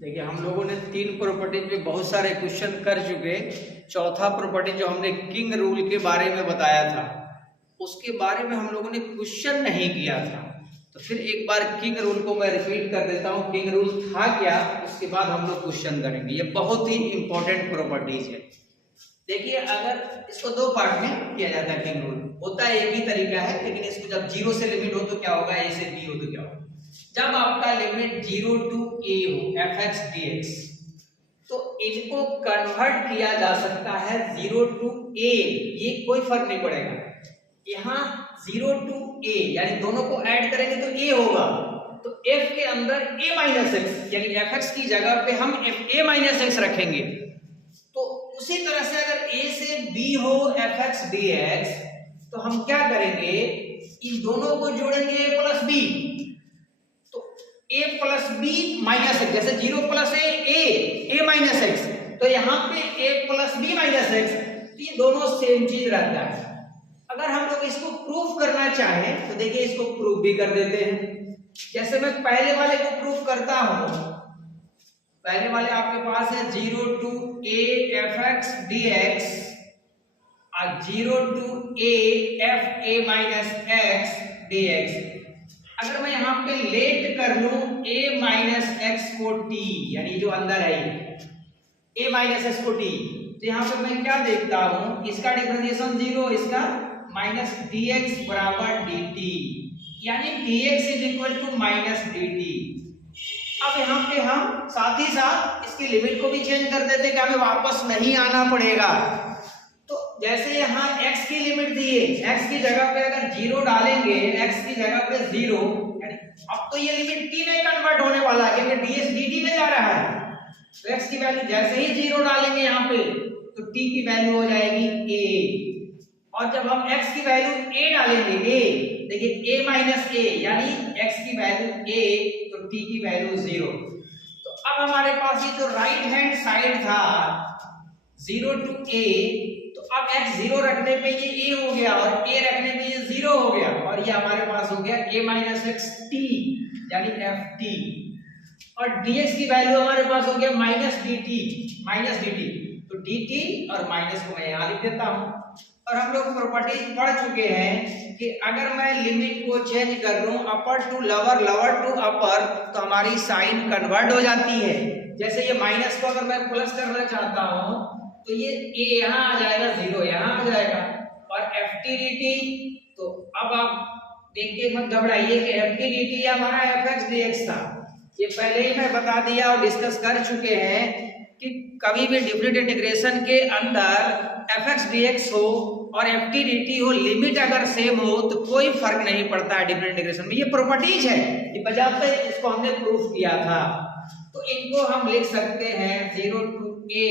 देखिए हम लोगों ने 3 प्रॉपर्टीज पे बहुत सारे क्वेश्चन कर चुके। चौथा प्रॉपर्टी जो हमने किंग रूल के बारे में बताया था, उसके बारे में हम लोगों ने क्वेश्चन नहीं किया था। तो फिर एक बार किंग रूल को मैं रिपीट कर देता हूँ। किंग रूल था क्या, उसके बाद हम लोग क्वेश्चन करेंगे। ये बहुत ही इंपॉर्टेंट प्रॉपर्टीज है। देखिए अगर इसको 2 पार्ट में किया जाता है, किंग रूल होता है एक ही तरीका है, लेकिन इसको जब 0 से लिमिट हो तो क्या होगा, a से b हो तो क्या होगा। जब आपका लिमिट 0 to a हो fx dx, तो इनको कन्वर्ट किया जा सकता है 0 to a, ये कोई फर्क नहीं पड़ेगा। यहाँ 0 to a यानी दोनों को ऐड करेंगे तो a होगा, तो f के अंदर a माइनस एक्स यानी fx की जगह पे हम a माइनस एक्स रखेंगे। तो उसी तरह से अगर a से b हो fx dx, तो हम क्या करेंगे, इन दोनों को जोड़ेंगे a प्लस b, तो a plus b minus x, जैसे 0 प्लस a माइनस एक्स, तो यहाँ पे a plus b minus x, तो ये दोनों सेम चीज रहता है। अगर हम लोग इसको प्रूफ करना चाहें तो देखिए इसको प्रूफ भी कर देते हैं। जैसे मैं पहले वाले को प्रूफ करता हूं, पहले वाले आपके पास है 0 to a fx dx और 0 to a f a minus x dx। अगर मैं यहाँ पे लेट कर लूं a माइनस एक्स को t, यानी जो अंदर है a माइनस एक्स को t, तो यहाँ पे मैं क्या देखता हूं, इसका डिफरेंशिएशन 0, इसका माइनस dx बराबर dt, यानी dx is equal to minus dt। अब यहाँ पे हम साथ ही साथ इसकी लिमिट को भी चेंज कर देते हैं कि हमें वापस नहीं आना पड़ेगा। तो जैसे यहाँ x की लिमिट दी है, x की जगह पे अगर 0 डालेंगे, x की जगह पे 0, यानी अब तो ये लिमिट t में कन्वर्ट होने वाला है क्योंकि dx dt में जा रहा है। तो x की वैल्यू जैसे ही 0 डालेंगे यहाँ पे, तो t की वैल्यू हो जाएगी a, और जब हम x की वैल्यू a डालेंगे, a देखिए a माइनस a यानी x की वैल्यू a, तो t की वैल्यू 0। तो अब हमारे पास ये जो राइट हैंड साइड था 0 to a, तो अब x 0 रखने पे ये a हो गया और a रखने पे ये 0 हो गया, और ये हमारे पास हो गया a माइनस एक्स t यानी ft, और dx की वैल्यू हमारे पास हो गया माइनस dt, तो dt और माइनस को मैं यहाँ लिख देता हूँ। और हम लोग प्रॉपर्टी पढ़ चुके हैं कि अगर मैं लिमिट को चेंज कर दूं upper to lower, lower to upper, तो हमारी साइन कन्वर्ट हो जाती है। जैसे ये माइनस को अगर मैं प्लस करना चाहता हूं, तो ये a यहाँ आ जाएगा, 0 यहाँ आ जाएगा, और ft dt, तो अब आप देख के मत घबराइए कि ft dt हमारा fx dx था। ये पहले ही मैं बता दिया और डिस्कस कर चुके हैं कि कभी भी डिफरेंट इंटीग्रेशन के अंदर fx dx हो और ft dt हो, लिमिट अगर सेम हो तो कोई फर्क नहीं पड़ता है डिफरेंट इंटीग्रेशन में। ये प्रॉपर्टीज है, ये बजाते इसको हमने प्रूफ किया था। तो इनको हम लिख सकते हैं 0 to a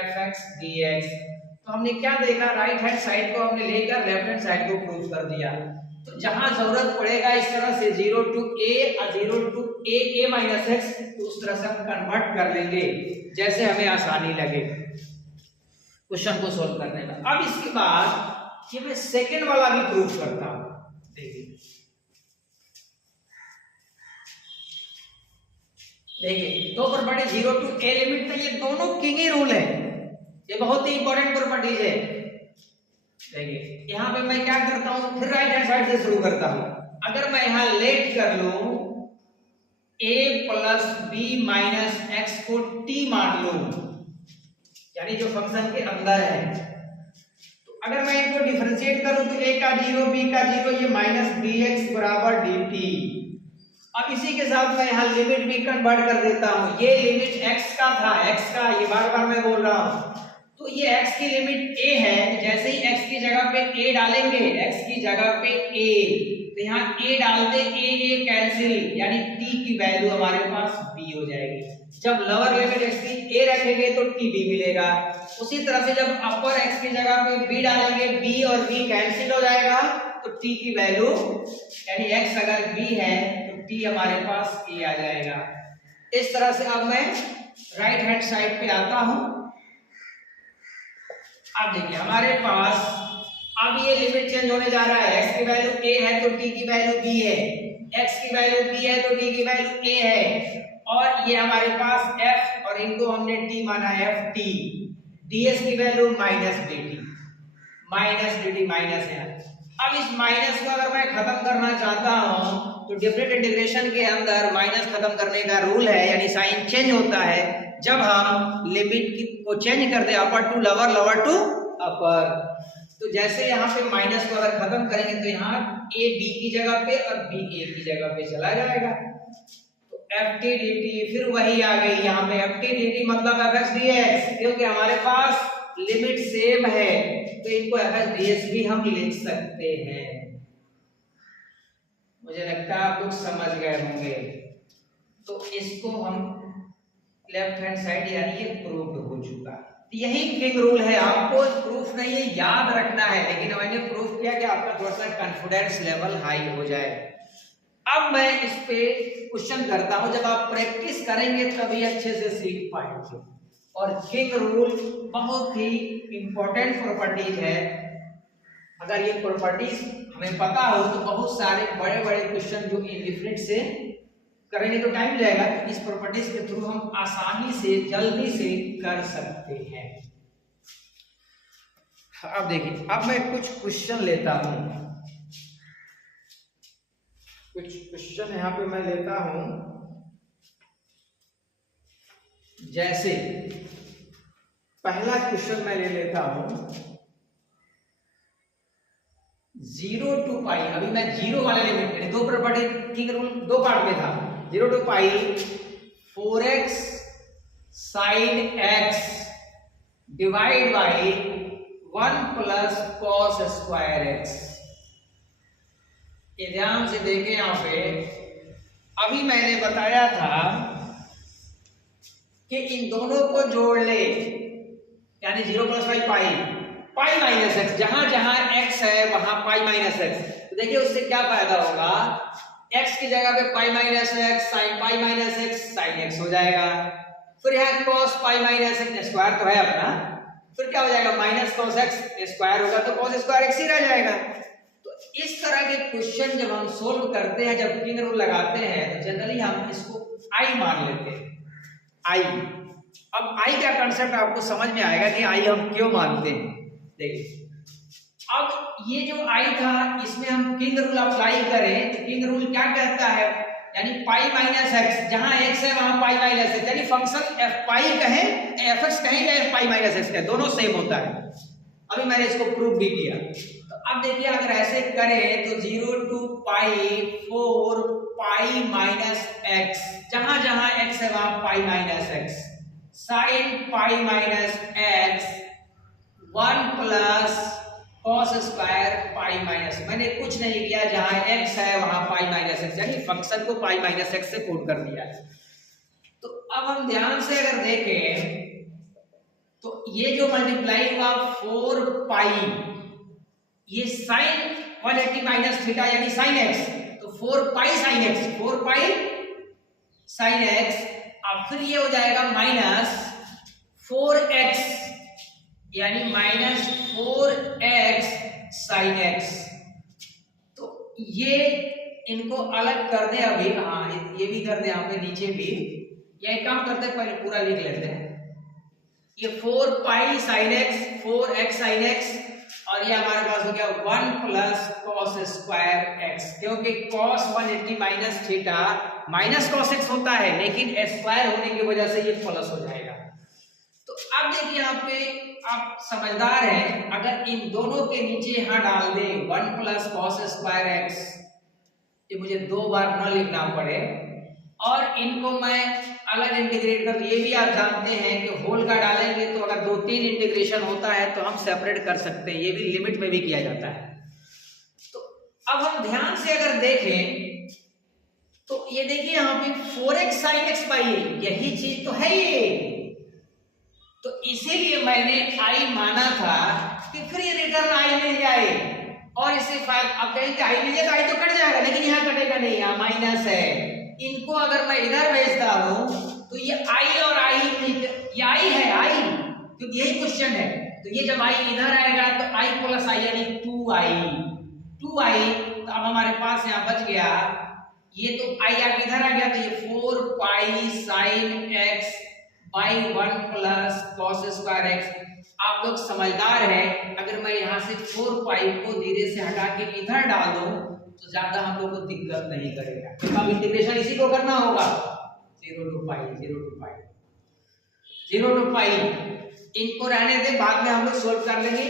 fx dx। तो हमने क्या देखा, राइट हैंड साइड को हमने लेकर लेफ्ट हैंड साइड को प्रूफ कर दिया। तो जहां जरूरत पड़ेगा इस तरह से 0 to a और 0 to a माइनस एक्स, तो उस तरह से हम कन्वर्ट कर लेंगे जैसे हमें आसानी लगे क्वेश्चन को सोल्व करने में। अब इसके बाद ये मैं सेकंड वाला भी प्रूफ करता हूं। देखिए दो प्रॉपर्टी 0 to a लिमिट, तो ये दोनों किंग ही रूल है, ये बहुत ही इंपॉर्टेंट प्रॉपर्टीज है। देखिए यहाँ पे मैं क्या करता हूँ, फिर राइट हैंड साइड से शुरू करता हूँ। अगर मैं यहाँ लेट कर लूं a plus b minus x को t मान लूं, यानी जो फंक्शन के अंदर है, तो अगर मैं इनको डिफरेंशिएट करूं तो a का 0 b का 0, ये माइनस dx बराबर dt। अब इसी के साथ मैं यहाँ लिमिट भी कन्वर्ट कर देता हूँ। ये लिमिट x का था, x का, ये बार बार मैं बोल रहा हूँ, तो ये x की लिमिट a है। जैसे ही x की जगह पे a डालेंगे, x की जगह पे a, तो यहाँ a डालते a कैंसिल, यानी t की वैल्यू हमारे पास b हो जाएगी। जब लोअर लिमिट x की a रखेंगे तो t b मिलेगा। उसी तरह से जब अपर x की जगह पे b डालेंगे, b और b कैंसिल हो जाएगा, तो t की वैल्यू यानी x अगर b है तो t हमारे पास a आ जाएगा। इस तरह से अब मैं राइट हैंड साइड पे आता हूं। अब देखिए हमारे पास अब ये लिमिट चेंज होने जा रहा है, x की वैल्यू a है तो t की वैल्यू b है, x की वैल्यू b है तो t की वैल्यू a है। और ये हमारे पास f और इनको हमने t माना एफ टी, ds की वैल्यू माइनस dt माइनस है। अब इस माइनस को अगर मैं खत्म करना चाहता हूं तो डिफरेंट इंटीग्रेशन के अंदर माइनस खत्म करने का रूल है, यानी साइन चेंज होता है जब हम लिमिट को चेंज कर दे upper to lower, lower to upper. तो जैसे यहाँ पे माइनस को अगर खत्म करेंगे तो यहाँ a b की जगह पे और b a की जगह पे चला जाएगा, तो एफ टी डी टी फिर वही आ गई यहाँ पे एफ टी डी टी मतलब एफ एक्स डी एक्स, क्योंकि हमारे पास लिमिट सेम है तो इनको एफ एक्स डी एक्स भी हम लिख सकते हैं। मुझे लगता है आप लोग समझ गए होंगे। तो इसको हम लेफ्ट हैंड साइड यानी ये प्रूफ हो चुका। यही किंग रूल है, आपको प्रूफ नहीं है याद रखना है, लेकिन मैंने प्रूफ किया कि आपका थोड़ा सा कॉन्फिडेंस लेवल हाई हो जाए। अब मैं इस पे क्वेश्चन करता हूं, जब आप प्रैक्टिस करेंगे तभी अच्छे से सीख पाएंगे। और किंग रूल बहुत ही इंपॉर्टेंट प्रॉपर्टीज है, अगर ये प्रॉपर्टीज हमें पता हो तो बहुत सारे बड़े बड़े क्वेश्चन जो इंडिफरेंट से करेंगे तो टाइम जाएगा, तो इस प्रॉपर्टीज के थ्रू हम आसानी से जल्दी से कर सकते हैं। अब देखिए, अब मैं कुछ क्वेश्चन लेता हूं, कुछ क्वेश्चन यहां पे मैं लेता हूं। जैसे पहला क्वेश्चन मैं ले लेता हूं 0 to पाई। अभी मैं जीरो वाले लिमिट, दो प्रॉपर्टी किंग रूल दो पार्ट में था, 0 to pi 4x sin x divide by 1 plus cos square x। ये ध्यान से देखें, यहां पे अभी मैंने बताया था कि इन दोनों को जोड़ ले, यानी 0 plus pi pi minus x, जहां जहां x है वहां पाई माइनस एक्स। तो देखिए उससे क्या फायदा होगा, x की जगह पे pi minus x sine pi minus x sine x हो जाएगा, फिर यहाँ cos pi minus x square तो है अपना, फिर क्या हो जाएगा माइनस cos एक्स स्क्वायर होगा तो cos स्क्वायर एक्स ही रह जाएगा। तो इस तरह के क्वेश्चन जब हम सोल्व करते हैं, जब किंग रूल लगाते हैं तो जनरली हम इसको i मान लेते हैं, i। अब i का कंसेप्ट आपको समझ में आएगा कि i हम क्यों मानते हैं। देखिए, अब ये जो i था इसमें हम किंग रूल अप्लाई करें तो किंग रूल क्या कहता है, यानी पाई माइनस एक्स, जहां x है वहां पाई माइनस एक्स, यानी फंक्शन एफ पाई कहे एफ एक्स कहें या एफ पाई माइनस एक्स कहे, दोनों सेम होता है। अभी मैंने इसको प्रूव भी किया। तो अब देखिए अगर ऐसे करें तो 0 to pi 4 pi minus x, जहां जहां x है वहां pi minus x, sine pi minus x 1 plus cos square pi minus, मैंने कुछ नहीं किया, जहां x है वहां पाई माइनस एक्स, यानी फंक्शन को पाई माइनस एक्स से कोड कर दिया है। तो अब हम ध्यान से अगर देखें तो ये जो मल्टीप्लाई हुआ 4 पाई, ये साइन 180 माइनस थीटा यानी साइन एक्स, तो 4 pi sine x, 4 pi sine x, अब फिर ये हो जाएगा माइनस 4x यानी माइनस 4x साइन एक्स। तो ये इनको अलग कर दे अभी, हाँ ये भी कर दे यहाँ पे नीचे भी, या एक काम करते हैं पहले पूरा लिख लेते हैं, ये 4 pi sine x 4x sign x, और ये हमारे पास हो गया 1 प्लस cos स्क्वायर एक्स, क्योंकि cos 180 minus theta minus cos x होता है, लेकिन स्क्वायर होने की वजह से ये प्लस हो जाएगा। तो अब देखिए यहाँ पे आप समझदार हैं, अगर इन दोनों के नीचे यहां डाल दे 1 प्लस cos स्क्वायर एक्स, ये मुझे दो बार न लिखना पड़े, और इनको मैं अलग इंटीग्रेट कर, ये भी आप जानते हैं कि होल का डालेंगे तो अगर 2-3 इंटीग्रेशन होता है तो हम सेपरेट कर सकते हैं, ये भी लिमिट में भी किया जाता है। तो अब हम ध्यान से अगर देखें तो ये देखिए यहाँ पे 4x sin x पाई है, यही चीज तो है ये, तो इसीलिए मैंने i माना था कि फिर ये रिटर्न i मिल जाए, और इसे अब कहें कि i मिल जाए तो i तो कट जाएगा, लेकिन यहाँ कटेगा नहीं, यहाँ माइनस है। इनको अगर मैं इधर भेजता हूं तो ये i और i, ये i है i, क्योंकि यही क्वेश्चन है, तो ये जब i इधर आएगा तो i प्लस i यानी 2i, तो अब हमारे पास यहाँ बच गया ये तो पाई आगे इधर आ गया, तो ये 4 pi sine x by 1 plus cos square x. आप लोग समझदार हैं, अगर मैं यहाँ से 4 पाई को धीरे से हटा के इधर डाल दूं तो ज्यादा हम लोग को दिक्कत नहीं करेगा। तो अब इंटीग्रेशन इसी को करना होगा, 0 to pi 0 to pi 0 to pi. इनको रहने दे, बाद में हम लोग सोल्व कर लेंगे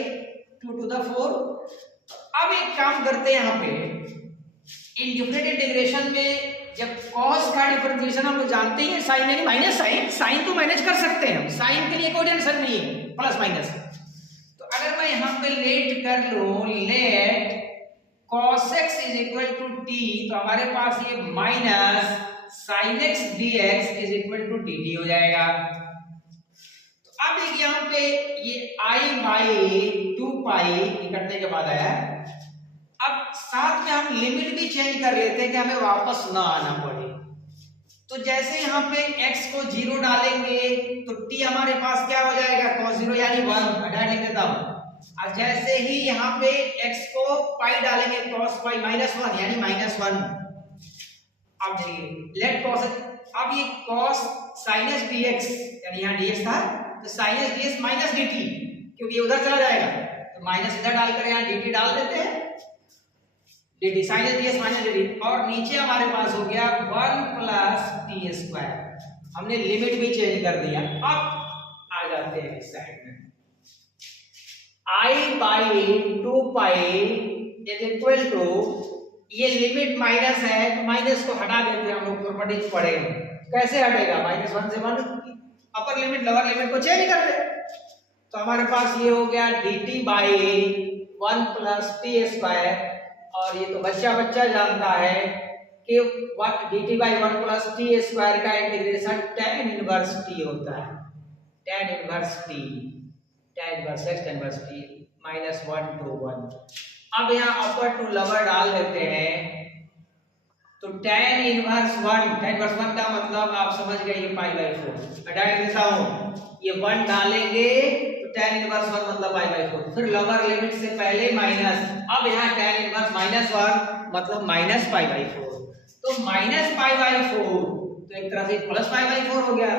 2 टू द 4। अब एक काम करते हैं, यहाँ पे इंडिफरेंट इंटीग्रेशन में जब cos का डिफरेंशिएशन हम लोग जानते हैं साइन यानी माइनस साइन, साइन तो मैनेज कर सकते हैं हम, साइन के लिए कोई टेंशन नहीं है, प्लस माइनस। तो अगर मैं यहाँ पे लेट कर लूं, let cos x is equal to t, तो हमारे पास ये minus sin x dx is equal to dt हो जाएगा। तो अब देखिए यहाँ पे ये i बाई 2 पाई इकट्ठे के बाद आया है। अब साथ में हम लिमिट भी चेंज कर लेते हैं कि हमें वापस ना आना पड़े। तो जैसे यहाँ पे x को 0 डालेंगे तो t हमारे पास क्या हो जाएगा, cos 0 यानी 1, हटा लिख देता हूं। और जैसे ही यहाँ पे x को पाई डालेंगे cos पाई -1 यानी -1। अब देखिए लेट cos, अब ये cos sin x dx यानी यहाँ dx था, तो sin x dx minus dt, क्योंकि ये उधर चला जाएगा तो माइनस इधर डालकर यहाँ dt डाल देते हैं, dt sin x dx minus dt। और नीचे हमारे पास हो गया 1 प्लस t स्क्वायर, हमने लिमिट भी चेंज कर दिया। अब आ जाते हैं इस साइड में, i by 2 pi is equal to, ये लिमिट माइनस है तो माइनस को हटा देते हैं हम लोग, प्रॉपर्टीज पढ़े कैसे हटेगा, -1 से 1 अपर लिमिट लोअर लिमिट को चेंज कर दे। तो हमारे पास ये हो गया dt by 1 plus t square, और ये तो बच्चा बच्चा जानता है कि dt by 1 plus t square का इंटीग्रेशन tan इनवर्स t होता है, tan inverse t, tan inverse x tan inverse t -1 to 1। अब यहाँ अपर टू लोअर डाल देते हैं, तो tan इनवर्स 1, tan इनवर्स 1 का मतलब आप समझ गए, ये पाई बाई 4 हटा देता हूँ, ये 1 डालेंगे तो tan इनवर्स 1 मतलब पाई बाई 4, फिर लोअर लिमिट से पहले माइनस, अब यहाँ tan इनवर्स -1 मतलब माइनस पाई बाई 4, तो माइनस पाई बाई 4 तो एक तरह से प्लस पाई बाई 4 हो गया।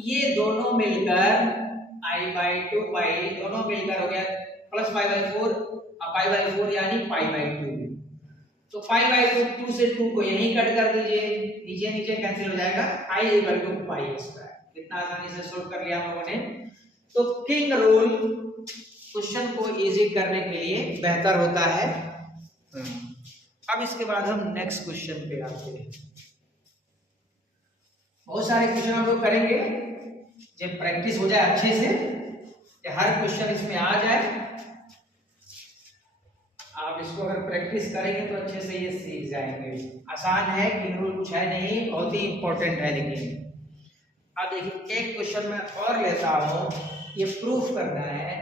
ये दोनों मिलकर i बाई 2 पाई दोनों मिलकर हो गया plus pi by 4, pi by 4 यानी पाई बाई 2। तो पाई बाई 2 से 2 को यहीं कट कर दीजिए, नीचे नीचे कैंसिल हो जाएगा, i equal to pi square. इतना आसानी से सोल्व कर लिया हम लोगों ने। तो किंग रूल क्वेश्चन को इजी करने के लिए बेहतर होता है। अब इसके बाद हम नेक्स्ट क्वेश्चन पे आते हैं। बहुत सारे क्वेश्चन हम लोग करेंगे, जब प्रैक्टिस हो जाए अच्छे से, हर क्वेश्चन इसमें आ जाए, आप इसको अगर प्रैक्टिस करेंगे तो अच्छे से ये सीख जाएंगे। आसान है, किंग रूल कुछ है नहीं, बहुत ही इंपॉर्टेंट है। लेकिन अब देखिए एक क्वेश्चन मैं और लेता हूं, ये प्रूफ करना है,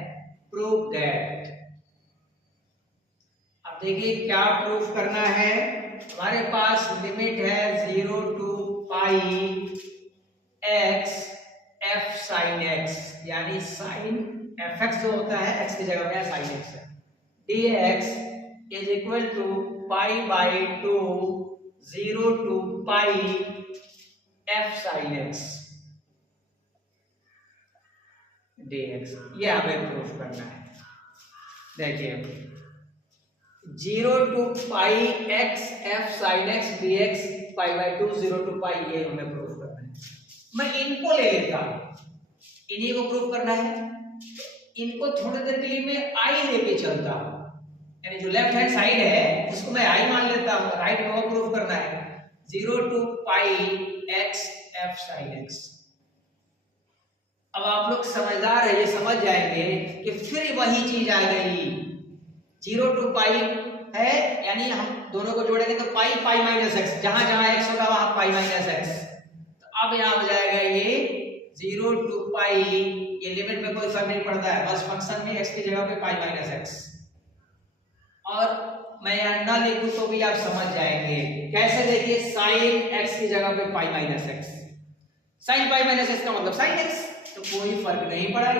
प्रूफ दैट। अब देखिए क्या प्रूफ करना है, हमारे पास लिमिट है 0 to pi x f sin x, यानी sin fx जो होता है x की जगह पे sin x है, dx is equal to pi by 2 0 to pi f sin x dx, ये हमें प्रूफ करना है। देखिए 0 to pi x f sin x dx पाई बाई 2 0 टू पाई, ये हमें प्रूफ करना है। मैं इनको ले लेता हूं, इन्हीं को प्रूफ करना है। इनको थोड़ी देर के लिए मैं i लेके चलता हूं, यानी जो लेफ्ट हैंड साइड है उसको मैं i मान लेता हूं, राइट को प्रूफ करना है 0 to pi x f sin x। अब आप लोग समझदार है, ये समझ जाएंगे कि फिर वही चीज आ गई, 0 टू पाई है यानी हम दोनों को जोड़ेंगे तो पाई पाई माइनस एक्स, जहां जहां x होगा वहां पाई माइनस एक्स। तो अब यहां हो जाएगा ये 0 टू पाई, ये लिमिट में कोई फर्क नहीं पड़ता है, बस फंक्शन में x की जगह पे पाई माइनस एक्स। और मैं यहां ना लिखूं तो भी आप समझ जाएंगे कैसे। देखिए sin x की जगह पे pi minus x, sin pi minus x का मतलब sin x, तो कोई फर्क नहीं पड़ा,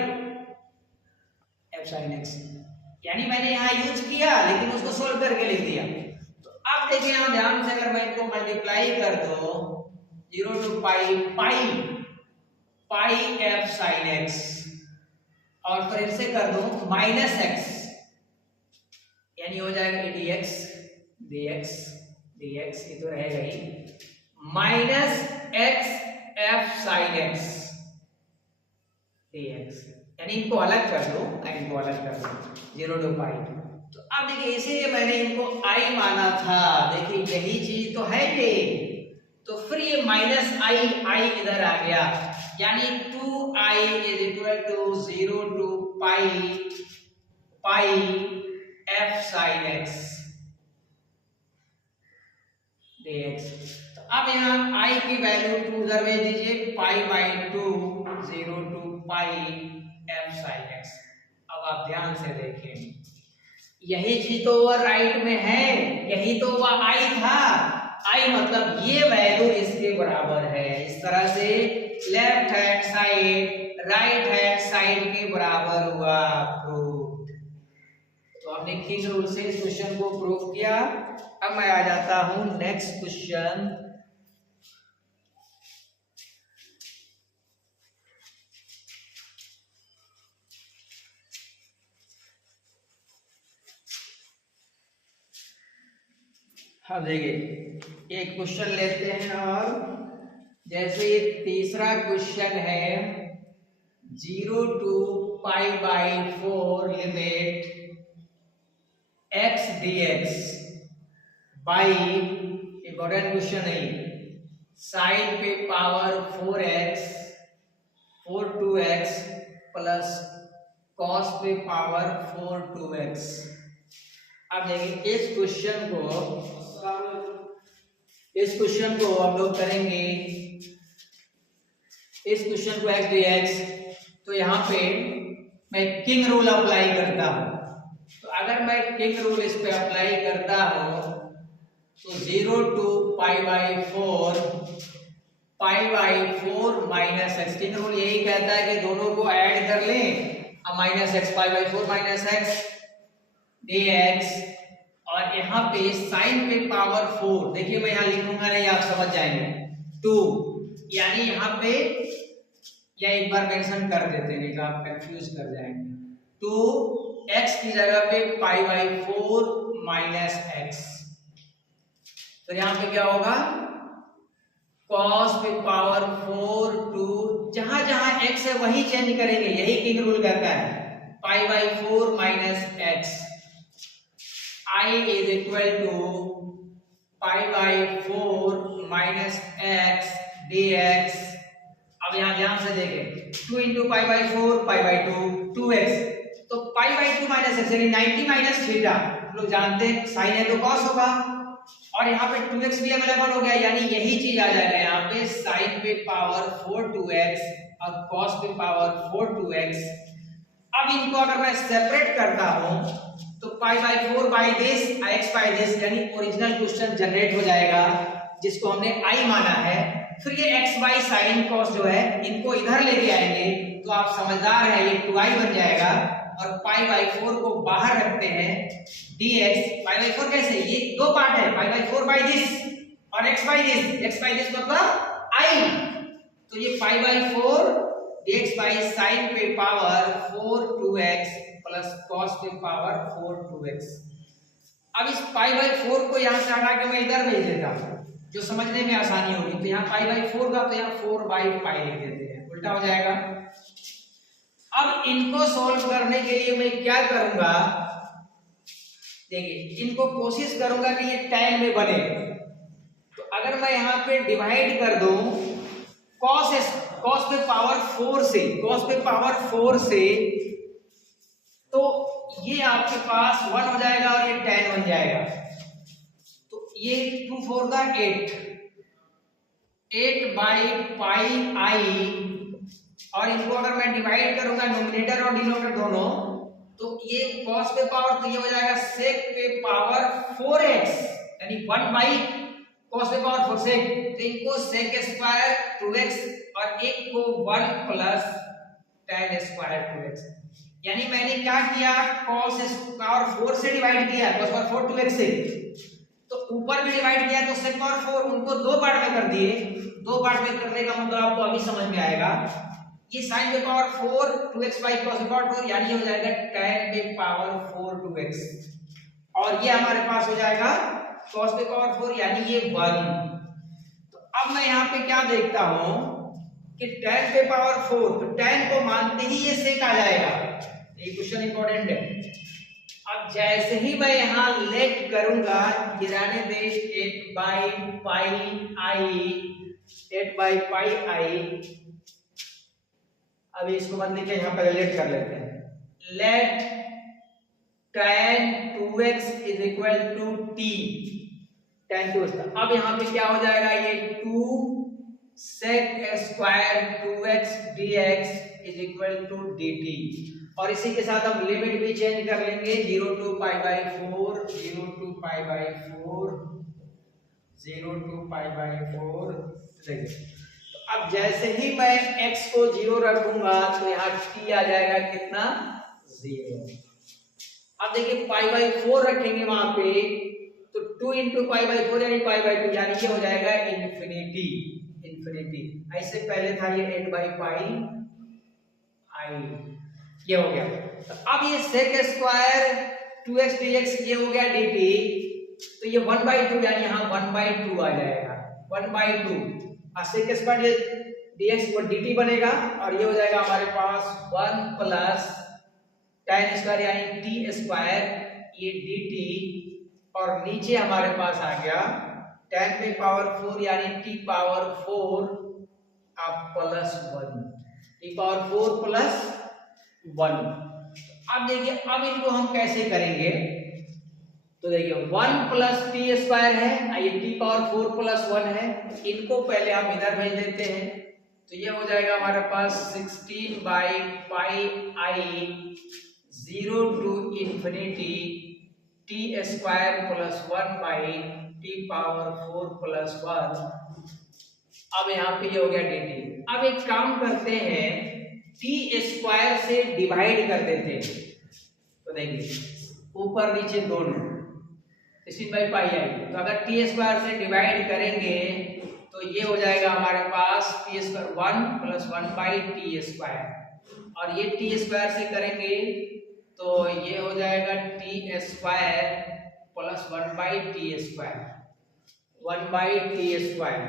f sin x यानी मैंने यहां यूज किया लेकिन उसको सोल्व करके लिख दिया। तो अब देखिए यहाँ ध्यान से, अगर मैं इनको मल्टीप्लाई कर दो 0 to pi pi f sine x, और फिर इनसे कर दो माइनस एक्स, यानी हो जाएगा dx dx dx, ये तो रहेगा ही, minus x f sine x dx, यानी इनको अलग कर दो, इनको अलग कर दो 0 टू पाई। तो अब देखिए इसीलिए मैंने इनको i माना था, देखिए यही चीज तो है ये, तो फिर ये माइनस i इधर आ गया, यानी 2i is equal to 0 to pi f sine x dx। तो अब यहाँ i की वैल्यू 2 उधर भेज दीजिए, pi by 2 0 to pi f sine x। अब आप ध्यान से देखें, यही चीज तो ओवर राइट में है, यही तो वह i था, i मतलब ये वैल्यू इसके बराबर है। इस तरह से left hand side right hand side के बराबर हुआ प्रूव। तो हमने किंग रूल से इस क्वेश्चन को प्रूव किया। अब मैं आ जाता हूं नेक्स्ट क्वेश्चन। हाँ देखिए एक क्वेश्चन लेते हैं, और जैसे ये तीसरा क्वेश्चन है 0 to pi by 4 limit x dx by, important question है, साइन पे power 4x 2x plus cos पे पावर 4 2x। अब देखिए इस क्वेश्चन को हम लोग करेंगे, इस क्वेश्चन को x dx, तो यहाँ पे मैं किंग रूल अप्लाई करता हूं। तो अगर मैं किंग रूल इस पे अप्लाई करता हूं तो 0 to pi by 4 minus x, king rule यही कहता है कि दोनों को ऐड कर लें, अब minus x pi by 4 minus x dx, और यहाँ पे साइन पे पावर 4, देखिए मैं यहाँ लिखूंगा नहीं, आप समझ जाएंगे 2, यानी यहाँ पे या एक बार मेंशन कर देते हैं, नहीं तो आप कंफ्यूज कर जाएंगे। 2x की जगह पे पाई बाई 4 माइनस एक्स, तो यहाँ पे क्या होगा cos पे पावर 4 2, जहां जहां x है वही चेंज करेंगे, यही किंग रूल कहता है, पाई by 4 minus x, i is equal to pi by 4 minus x dx। अब यहाँ ध्यान से देखें, 2 into pi by 4 pi by 2 2x, तो पाई बाई 2 माइनस एक्स यानी 90 माइनस थीटा, हम लोग जानते हैं साइन है तो कॉस होगा, और यहाँ पे 2x भी अवेलेबल हो गया, यानी यही चीज आ जाएगा यहाँ पे साइन पे पावर 4 2x और कॉस पे पावर 4 2x। अब इनको अगर मैं सेपरेट करता हूं तो पाई by 4 by this x by this, यानी ओरिजिनल क्वेश्चन जनरेट हो जाएगा जिसको हमने i माना है। फिर ये x बाई साइन कॉस जो है इनको इधर लेके आएंगे, तो आप समझदार हैं, ये 2i बन जाएगा, और पाई बाई 4 को बाहर रखते हैं dx, पाई बाई 4 कैसे, ये दो पार्ट है, पाई बाई 4 बाई दिस और x बाई दिस मतलब i, तो ये पाई बाई 4 dx बाई साइन पे पावर 4 2x प्लस कॉस पे पावर 4 2x। अब इस पाई बाई 4 को यहां से हटा के मैं इधर भेज देता हूं, जो समझने में आसानी होगी, तो यहाँ पाई बाई 4 का तो यहाँ 4 बाई पाई लिख देते हैं, उल्टा हो जाएगा। अब इनको सॉल्व करने के लिए मैं क्या करूंगा, देखिए इनको कोशिश करूंगा कि ये tan में बने। तो अगर मैं यहाँ पे डिवाइड कर दूं cos पे पावर 4 से, तो ये आपके पास 1 हो जाएगा और ये tan बन जाएगा, तो ये 2 4 का 8 बाई पाई आई, और इनको अगर मैं डिवाइड करूंगा नोमिनेटर और डिनोमिनेटर दोनों, तो ये cos पे पावर, तो ये हो जाएगा sec पे पावर 4x, यानी 1 बाई cos पे पावर 4 sec, तो इनको sec स्क्वायर 2x और एक को 1 प्लस tan स्क्वायर 2x, यानी मैंने क्या किया, cos पावर 4 से डिवाइड किया, cos पावर 4 2x से, तो ऊपर भी डिवाइड किया तो sec पावर 4 उनको दो पार्ट में कर दिए। दो पार्ट में करने का मतलब आपको अभी समझ में आएगा। ये sin पे पावर 4 2x बाई cos पे पावर 4 यानी हो जाएगा tan पे पावर 4 2x, और ये हमारे पास हो जाएगा cos पे पावर 4 यानी ये 1। तो अब मैं यहाँ पे क्या देखता हूं कि tan पे पावर 4, तो tan को मानते ही ये sec आ जाएगा। ये क्वेश्चन इंपॉर्टेंट है। अब जैसे ही मैं यहाँ लेट करूंगा, गिराने दे 8 बाई पाई आई, अभी इसको बंद लिखे यहाँ पहले लेट कर लेते हैं। Let tan 2x is equal to t, tan 2x। अब यहाँ पे क्या हो जाएगा, ये 2 sec square 2x dx is equal to dt, और इसी के साथ हम लिमिट भी चेंज कर लेंगे 0 to pi by 4, 0 to pi by 4, 0 to pi by 4। देखिए तो अब जैसे ही मैं x को 0 रखूंगा तो यहाँ t आ जाएगा कितना, 0। अब देखिए पाई बाई 4 रखेंगे वहां पे तो 2 इंटू पाई बाई 4 यानी पाई बाई 2, यानी ये हो जाएगा इन्फिनिटी। ऐसे पहले था ये 8 बाई पाई आई, ये हो गया। तो अब ये sec स्क्वायर 2x dx ये हो गया dt, तो ये 1/2 यानी यहाँ 1/2 आ जाएगा, 1/2। और sec स्क्वायर dx वो dt बनेगा, और ये हो जाएगा हमारे पास 1 प्लस tan स्क्वायर यानी t स्क्वायर ये dt, और नीचे हमारे पास आ गया tan पे पावर 4 यानी t पावर 4 अब प्लस 1, t पावर 4 प्लस 1। अब देखिए अब इनको हम कैसे करेंगे, तो देखिए 1 प्लस टी स्क्वायर है, ये टी पावर 4 प्लस 1 है, इनको पहले हम इधर भेज देते हैं। तो ये हो जाएगा हमारे पास 16 by pi I 0 to infinity t square plus 1 by t power 4 plus 1। अब यहाँ पे ये हो गया dt। अब एक काम करते हैं, टी स्क्वायर से डिवाइड कर देते हैं। तो देखिए ऊपर नीचे दोनों 16 बाई पाई आई, तो अगर टी स्क्वायर से डिवाइड करेंगे तो ये हो जाएगा हमारे पास T square 1 plus 1 by T square, और ये टी स्क्वायर से करेंगे तो ये हो जाएगा T square plus 1 by T square, 1 by T square.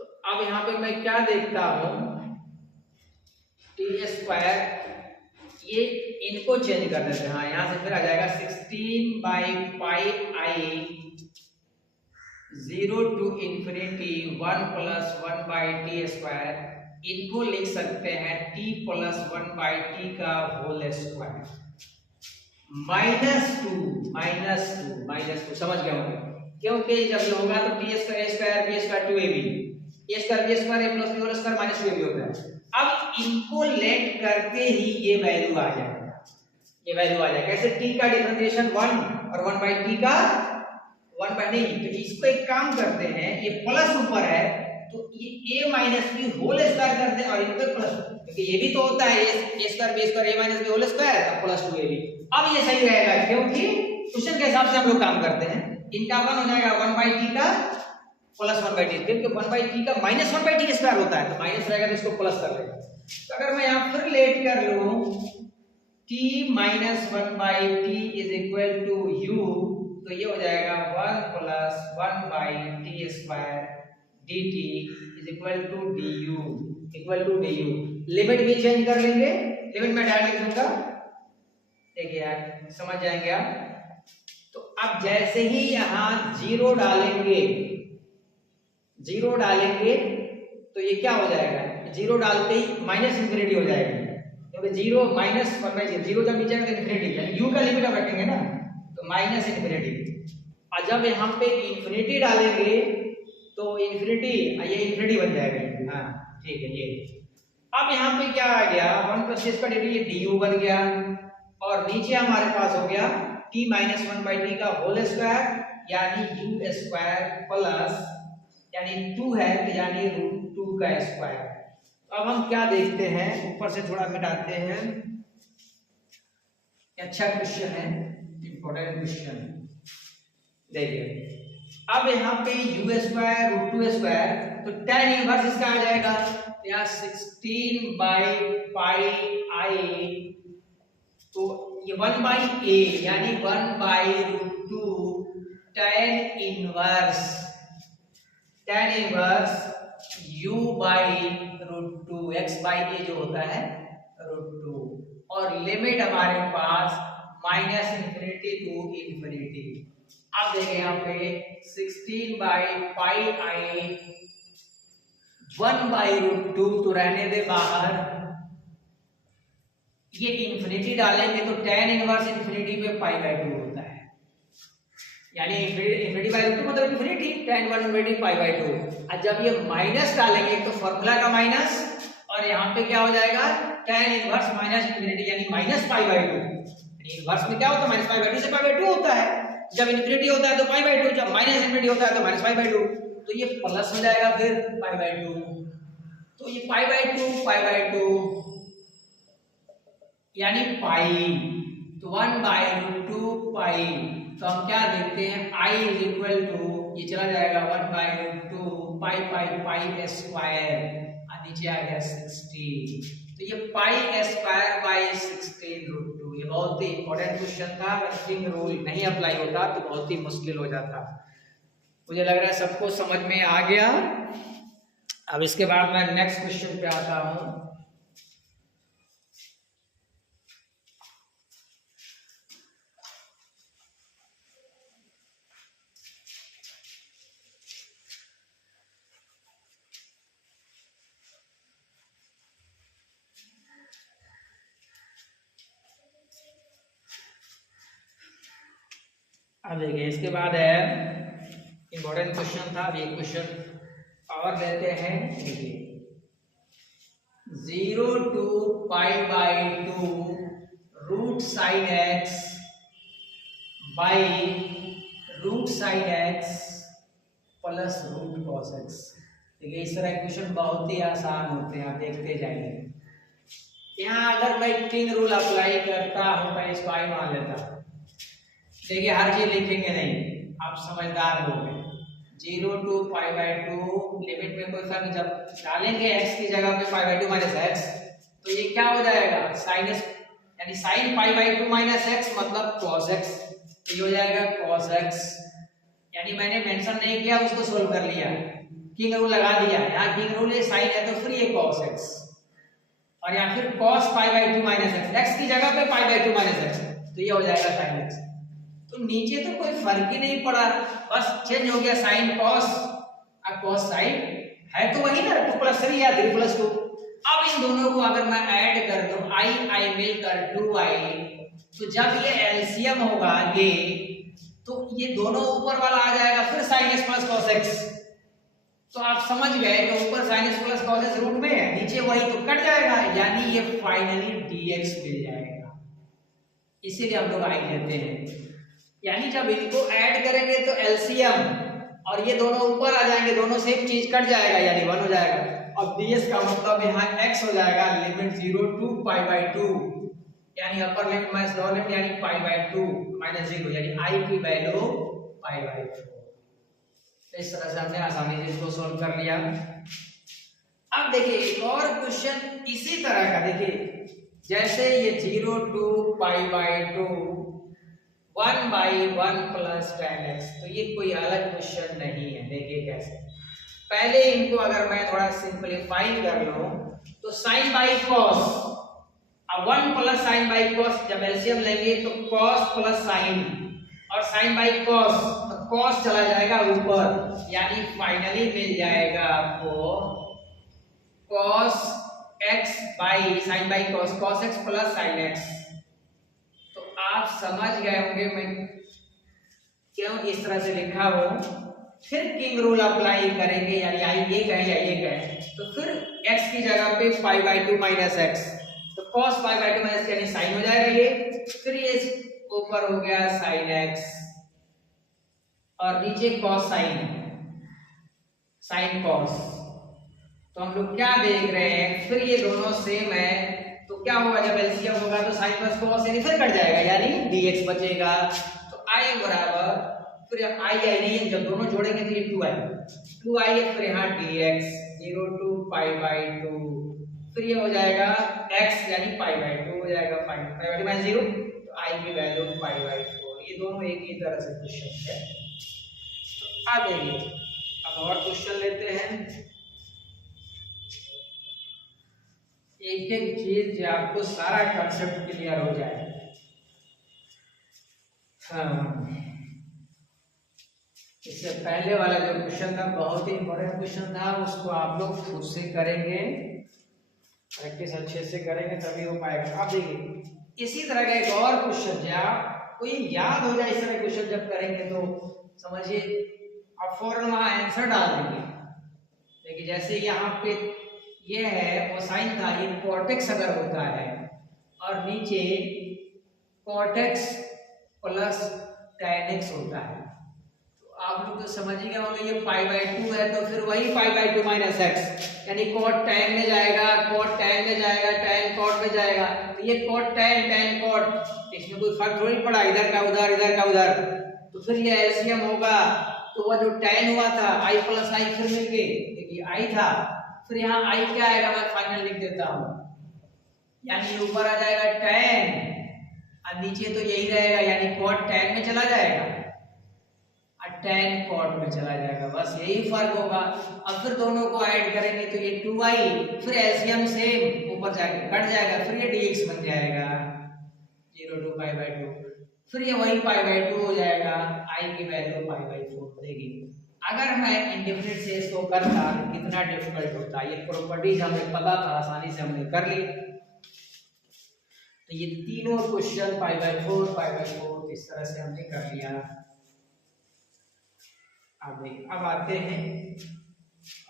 तो अब यहाँ पे मैं क्या देखता हूं, टी स्क्वायर ये इनको चेंज कर देते हैं। हाँ यहाँ से फिर आ जाएगा 16 by pi I 0 to infinity 1 plus 1 by T square, इनको लिख सकते हैं t प्लस 1 बाई टी का होल स्क्वायर -2 समझ गया होंगे, क्योंकि जब ये होगा तो t square a square b square 2ab, a square b square a plus b whole square minus 2ab होता है। अब इनको लेट करते ही ये वैल्यू आ जाएगा, ये वैल्यू आ जाएगा। कैसे, t का डिफरेंशिएशन 1 और 1 बाई t का 1 बाई नहीं, तो इसको एक काम करते हैं, ये प्लस ऊपर है तो ये a minus b whole square करते हैं और इन पे प्लस, क्योंकि ये भी तो होता है a square b square a minus b whole square तो प्लस 2ab। अब ये सही रहेगा क्योंकि क्वेश्चन के हिसाब से हम लोग काम करते हैं। इनका 1 हो जाएगा 1 बाई टी का प्लस 1 बाई टी, क्योंकि 1 बाई टी का माइनस 1 बाई टी स्क्वायर होता है, तो माइनस रहेगा तो इसको प्लस कर लेगा। तो अगर मैं यहाँ फिर लेट कर लूं t minus 1 by t is equal to u, तो ये हो जाएगा 1 plus 1 by T square dt is equal to du। Limit भी चेंज कर लेंगे, लिमिट में डायरेक्ट लिख दूंगा, देखिए यार समझ जाएंगे आप। तो अब जैसे ही यहाँ 0 डालेंगे तो ये क्या हो जाएगा, 0 डालते ही माइनस इंफिनिटी हो जाएगी, क्योंकि 0 माइनस 1 बाई 0 जब नीचे तो इंफिनिटी, यानी u का लिमिट हम रखेंगे ना, तो माइनस इंफिनिटी। और जब यहाँ पे इंफिनिटी डालेंगे तो इंफिनिटी, ये इंफिनिटी बन जाएगा। हाँ ठीक है, ये अब यहाँ पे क्या आ गया, 1 प्लस इसका dt ये du बन गया, और नीचे हमारे पास हो गया t माइनस 1 बाई टी का होल स्क्वायर यानी u स्क्वायर प्लस यानी 2 है तो यानी √2 का स्क्वायर। अब हम क्या देखते हैं, ऊपर से थोड़ा मिटाते हैं, अच्छा क्वेश्चन है, इंपॉर्टेंट क्वेश्चन। देखिए अब यहाँ पे u स्क्वायर रूट 2 स्क्वायर, तो tan इनवर्स इसका आ जाएगा यहाँ 16 बाई पाई आई, तो ये 1 बाई a यानी 1 by root 2 tan inverse u by root 2 x by a जो होता है रूट 2, और लिमिट हमारे पास माइनस इन्फिनिटी टू इन्फिनिटी। अब देखें यहाँ पे 16 by pi I 1 by root 2, तो रहने दे बाहर, ये इन्फिनिटी डालेंगे तो tan इनवर्स इन्फिनिटी पे पाई बाई 2 होता है, यानी इन्फिनिटी बाई रूट 2 मतलब infinity, tan inverse infinity pi by 2। और जब ये माइनस डालेंगे तो फॉर्मूला का माइनस, और यहाँ पे क्या हो जाएगा tan इनवर्स माइनस इन्फिनिटी यानी माइनस पाई बाई 2। इनवर्स में क्या होता है माइनस पाई बाई 2 से पाई बाई 2 होता है, जब इन्फिनिटी होता है तो पाई बाई 2, जब माइनस इन्फिनिटी होता है तो माइनस पाई बाई 2, तो ये प्लस हो जाएगा फिर पाई बाई 2, तो ये पाई बाई 2 यानी पाई, तो 1 बाई रूट 2 पाई, तो हम क्या देखते हैं i इज इक्वल टू, ये चला जाएगा 1 by root 2 pi pi pi square, और नीचे आ गया 16, तो ये पाई स्क्वायर बाई 16 रूट 2। ये बहुत ही इंपॉर्टेंट क्वेश्चन था, अगर किंग रूल नहीं अप्लाई होता तो बहुत ही मुश्किल हो जाता। मुझे लग रहा है सबको समझ में आ गया। अब इसके बाद मैं नेक्स्ट क्वेश्चन पे आता हूं। अब देखिए इसके बाद है इंपॉर्टेंट क्वेश्चन था, ये क्वेश्चन और लेते हैं। देखिए 0 to pi by 2 root sine x by root sine x plus root cos x. देखिए इस तरह के क्वेश्चन बहुत ही आसान होते हैं, आप देखते जाइए। यहाँ अगर मैं किंग रूल अप्लाई करता हूँ, मैं इसको आई मान लेता हूँ। देखिए हर चीज लिखेंगे नहीं, आप समझदार हो गए। 0 to पाई बाई 2 लिमिट में कोई फर्क, जब डालेंगे x की जगह पे पाई बाई 2 माइनस एक्स, तो ये क्या हो जाएगा साइन एक्स, यानी sine pi by 2 minus x मतलब cos x, तो ये हो जाएगा cos x। यानी मैंने मेंशन नहीं किया, उसको सोल्व कर लिया, किंग रूल लगा दिया। यहाँ किंग रूल है, साइन है तो फिर ये cos x, और यहाँ फिर cos pi by 2 minus x, x की जगह पे पाई बाई 2 माइनस एक्स, तो ये हो जाएगा साइन x। तो नीचे तो कोई फर्क ही नहीं पड़ा, बस चेंज हो गया साइन कॉस, अब कॉस साइन है तो वही ना, 2 + 3 या 3 + 2। अब इन दोनों को अगर मैं ऐड कर दूं, i मिलकर 2i, तो जब ये एलसीएम होगा ये, तो ये दोनों ऊपर वाला आ जाएगा फिर sin x + cos x। तो आप समझ गए कि ऊपर sin x + cos x root में है, नीचे वही तो कट जाएगा, यानी ये फाइनली dx मिल जाएगा। इसीलिए हम लोग i लेते हैं, यानी जब इनको ऐड करेंगे तो एलसीएम और ये दोनों ऊपर आ जाएंगे, दोनों सेम चीज कट जाएगा यानी 1 हो जाएगा। और ds का मतलब यहाँ x हो जाएगा, लिमिट 0 to पाई बाई 2 यानी upper limit minus lower limit यानी पाई बाई 2 माइनस 0, यानी i की वैल्यू पाई बाई 2। इस तरह से हमने आसानी से इसको सोल्व कर लिया। अब देखिए एक और क्वेश्चन इसी तरह का, देखिए जैसे ये 0 to pi by 2 1 by 1 plus tan x, तो ये कोई अलग क्वेश्चन नहीं है। देखिए कैसे, पहले इनको अगर मैं थोड़ा सिंपलीफाई कर लूं तो sin बाई cos, अब 1 प्लस sin बाई cos, जब एलसीएम लेंगे तो cos प्लस sin, और sin बाई cos, तो cos चला जाएगा ऊपर, यानी फाइनली मिल जाएगा आपको cos x by sin by cos, cos x plus sin x। आप समझ गए होंगे मैं क्यों इस तरह से लिखा हो। फिर किंग रूल अप्लाई करेंगे, यानी आई ये कहें या ये कहें, तो फिर x की जगह पे पाई बाई 2 माइनस एक्स, तो cos पाई बाई 2 माइनस यानी साइन हो जाएगा ये, फिर ये ऊपर हो गया साइन x और नीचे cos साइन cos। तो हम लोग क्या देख रहे हैं, फिर ये दोनों सेम है, तो क्या होगा जब एलसीएम होगा तो sin प्लस cos यानी फिर कट जाएगा, यानी dx बचेगा। तो i बराबर फिर आई नहीं है, जब दोनों जोड़ेंगे तो ये 2i है, फिर यहाँ dx 0 to π/2, फिर ये हो जाएगा x यानी π/2 हो जाएगा, π/2 0, तो i की वैल्यू π/4। ये दोनों एक ही तरह से क्वेश्चन है। तो आ देखिए अब और क्वेश्चन लेते हैं, एक एक चीज जो आपको सारा कंसेप्ट क्लियर हो जाए। हाँ, इससे पहले वाला जो क्वेश्चन था बहुत ही इंपॉर्टेंट क्वेश्चन था, उसको आप लोग खुद से करेंगे, प्रैक्टिस अच्छे से करेंगे तभी हो पाएगा। आप देखिए इसी तरह का एक और क्वेश्चन है, आपको ये याद हो जाए, इस तरह क्वेश्चन जब करेंगे तो समझिए आप फौरन वहां आंसर डाल देंगे। देखिए जैसे यहाँ पे ये है वो साइन था, ये कॉर्टेक्स अगर होता है और नीचे कॉर्टेक्स प्लस tan x होता है, तो आप लोग तो समझिएगा होंगे ये π/2 है, तो फिर वही π/2 माइनस x, यानी cot tan में जाएगा, cot tan में जाएगा, tan cot में जाएगा, तो ये cot tan cot, इसमें कोई फर्क थोड़ी पड़ा, इधर का उधर इधर का उधर, तो फिर ये एलसीएम होगा, तो वह जो tan हुआ था i प्लस i फिर मिलके, देखिए i था, फिर यहाँ i क्या आएगा, मैं फाइनल लिख देता हूँ, यानी ऊपर आ जाएगा tan और नीचे तो यही रहेगा, यानी cot tan में चला जाएगा और tan cot में चला जाएगा, बस यही फर्क होगा। अब फिर दोनों को ऐड करेंगे तो ये 2i, फिर एलसीएम सेम ऊपर जाके कट जाएगा, फिर ये dx बन जाएगा 0 to π/2, फिर ये वही π/2 हो जाएगा, i की वैल्यू π/4 देगी। अगर मैं इंडेफिनिट से इसको करता तो कितना डिफिकल्ट होता, ये प्रॉपर्टीज हमें पता था, आसानी से हमने कर ली। तो ये तीनों क्वेश्चन π/4 इस तरह से हमने कर लिया। अब आते हैं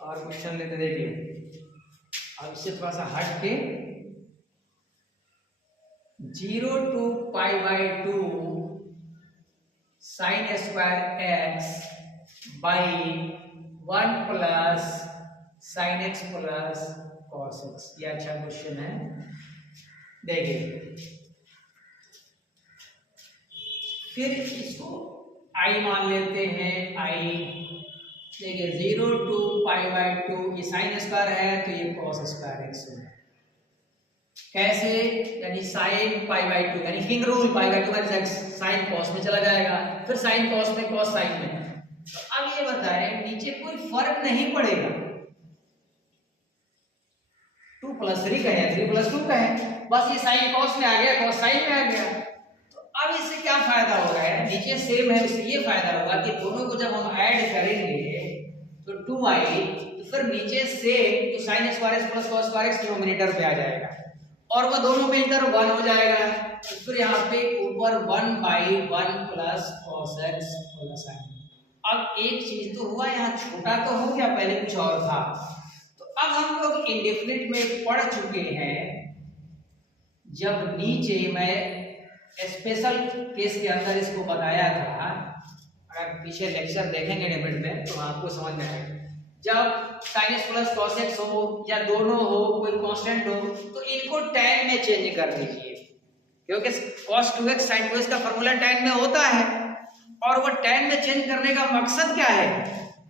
और क्वेश्चन लेते, देखिए अब इससे थोड़ा सा हट के 0 to π/2 sin square x by 1 plus sin x plus cos x, ये अच्छा क्वेश्चन है। देखिए फिर इसको i मान लेते हैं, i देखिए 0 to π/2 ये sin स्क्वायर है तो ये cos स्क्वायर x है, कैसे, यानी sin π/2 यानी king rule π/2 minus x, sin cos में चला जाएगा, फिर sin cos में cos sin में। तो अब ये बताएं नीचे कोई फर्क नहीं पड़ेगा, 2 + 3 का है 3 + 2 का है, बस ये sin cos में आ गया, cos sin में आ गया। तो अब इससे क्या फायदा होगा, नीचे सेम है, इससे ये फायदा होगा कि दोनों को जब हम ऐड करेंगे तो 2i, तो फिर नीचे सेम, तो sin square x plus cos square x denominator पे आ जाएगा और वह दोनों मिलकर 1 हो जाएगा, तो फिर यहाँ पे ऊपर 1/1 plus cos x plus sin। अब एक चीज तो हुआ, यहाँ छोटा तो हो गया, पहले कुछ और था। तो अब हम लोग इंडेफिनिट में पढ़ चुके हैं, जब नीचे मैं स्पेशल केस के अंदर इसको बताया था, अगर पीछे लेक्चर देखेंगे डेबिट में तो आपको समझ में आएगा, जब sin x plus cos x हो या दोनों हो, कोई कांस्टेंट हो, तो इनको tan में चेंज कर दीजिए, क्योंकि cos 2x sin 2x का फॉर्मूला tan में होता है, और वो tan में चेंज करने का मकसद क्या है